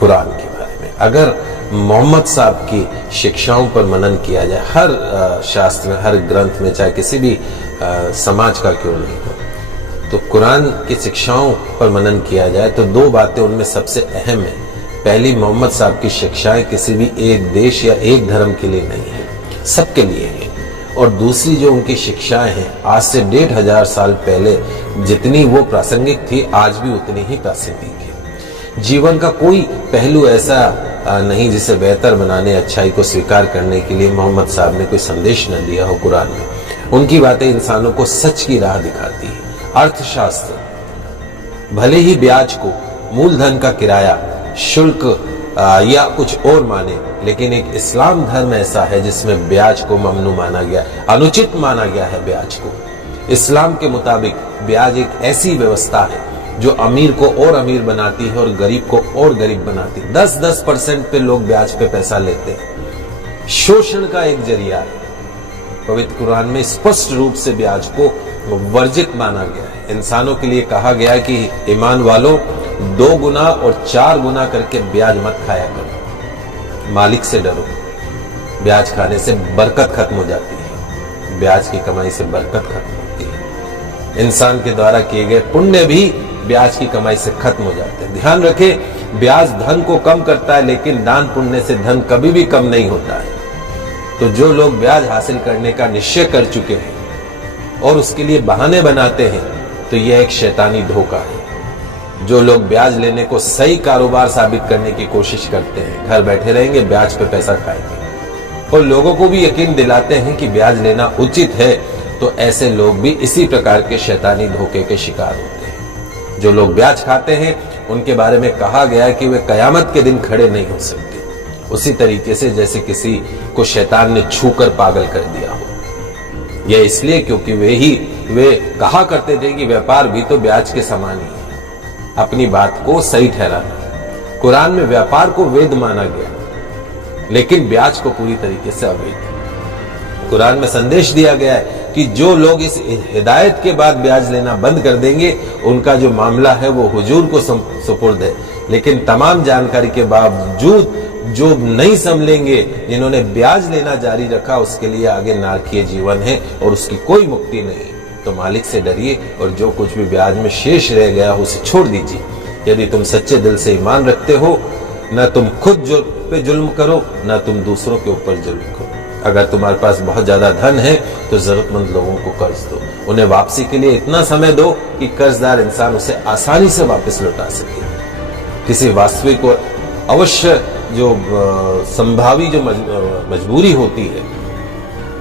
कुरान के बारे में। अगर मोहम्मद साहब की शिक्षाओं पर मनन किया जाए, हर शास्त्र में, हर ग्रंथ में, चाहे किसी भी समाज का क्यों नहीं हो, तो कुरान की शिक्षाओं पर मनन किया जाए तो दो बातें उनमें सबसे अहम है। पहली, मोहम्मद साहब की शिक्षाएं किसी भी एक देश या एक धर्म के लिए नहीं है, सबके लिए है। और दूसरी जो उनकी शिक्षाएं हैं, आज से 1500 साल पहले जितनी वो प्रासंगिक थी, आज भी उतनी ही प्रासंगिक है। जीवन का कोई पहलू ऐसा नहीं जिसे बेहतर बनाने, अच्छाई को स्वीकार करने के लिए मोहम्मद साहब ने कोई संदेश न दिया हो कुरान में। उनकी बातें इंसानों को सच की राह दिखाती है। अर्थशास्त्र भले ही ब्याज को मूलधन का किराया, शुल्क या कुछ और माने, लेकिन एक इस्लाम धर्म ऐसा है जिसमें ब्याज को ममनू माना गया, अनुचित माना गया है ब्याज को। इस्लाम के मुताबिक ब्याज एक ऐसी व्यवस्था है जो अमीर को और अमीर बनाती है और गरीब को और गरीब बनाती है। 10% पे लोग ब्याज पे पैसा लेते हैं, शोषण का एक जरिया है। पवित्र कुरान में स्पष्ट रूप से ब्याज को वर्जित माना गया है। इंसानों के लिए कहा गया है कि ईमान वालों, 2 गुना और 4 गुना करके ब्याज मत खाया करो, मालिक से डरो। ब्याज खाने से बरकत खत्म हो जाती है, ब्याज की कमाई से बरकत खत्म होती है। इंसान के द्वारा किए गए पुण्य भी ब्याज की कमाई से खत्म हो जाते हैं। ध्यान रखें, ब्याज धन को कम करता है, लेकिन दान पुण्य से धन कभी भी कम नहीं होता है। तो जो लोग ब्याज हासिल करने का निश्चय कर चुके हैं और उसके लिए बहाने बनाते हैं, तो यह एक शैतानी धोखा है। जो लोग ब्याज लेने को सही कारोबार साबित करने की कोशिश करते हैं, घर बैठे रहेंगे, ब्याज पे पैसा खाएंगे और लोगों को भी यकीन दिलाते हैं कि ब्याज लेना उचित है, तो ऐसे लोग भी इसी प्रकार के शैतानी धोखे के शिकार होते हैं। जो लोग ब्याज खाते हैं, उनके बारे में कहा गया है कि वे कयामत के दिन खड़े नहीं हो सकते, उसी तरीके से जैसे किसी को शैतान ने छूकर पागल कर दिया हो। यह इसलिए क्योंकि वे कहा करते थे कि व्यापार भी तो ब्याज के समान ही है। अपनी बात को सही ठहराना। कुरान में व्यापार को वैध माना गया, लेकिन ब्याज को पूरी तरीके से अवैध। कुरान में संदेश दिया गया है कि जो लोग इस हिदायत के बाद ब्याज लेना बंद कर देंगे, उनका जो मामला है वो हुजूर को सुपुर्द है। लेकिन तमाम जानकारी के बावजूद जो नहीं संभलेंगे, जिन्होंने ब्याज लेना जारी रखा, उसके लिए आगे नारकीय जीवन है और उसकी कोई मुक्ति नहीं। तो मालिक से डरिए और जो कुछ भी ब्याज में शेष रह गया हो उसे छोड़ दीजिए। यदि तुम सच्चे दिल से ईमान रखते हो, न तुम खुद पे जुल्म करो, न तुम दूसरों के ऊपर जुल्म करो। अगर तुम्हारे पास बहुत ज्यादा धन है तो जरूरतमंद लोगों को कर्ज दो, उन्हें वापसी के लिए इतना समय दो कि कर्जदार इंसान उसे आसानी से वापस लौटा सके। किसी वास्तविक और अवश्य जो संभावी जो मजबूरी होती है,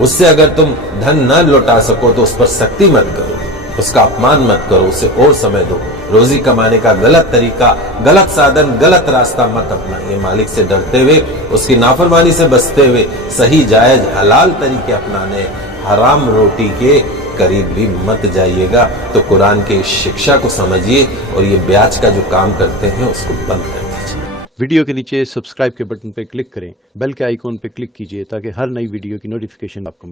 उससे अगर तुम धन न लौटा सको तो उस पर सख्ती मत करो, उसका अपमान मत करो, उसे और समय दो। रोजी कमाने का गलत तरीका, गलत साधन, गलत रास्ता मत अपनाइए। मालिक से डरते हुए, उसकी नाफरमानी से बचते हुए सही जायज हलाल तरीके अपनाने, हराम रोटी के करीब भी मत जाइएगा। तो कुरान के शिक्षा को समझिए और ये ब्याज का जो काम करते हैं उसको बंद कर दीजिए। वीडियो के नीचे सब्सक्राइब के बटन पर क्लिक करें, बेल के आइकॉन पर क्लिक कीजिए ताकि हर नई वीडियो की नोटिफिकेशन आपको मिले।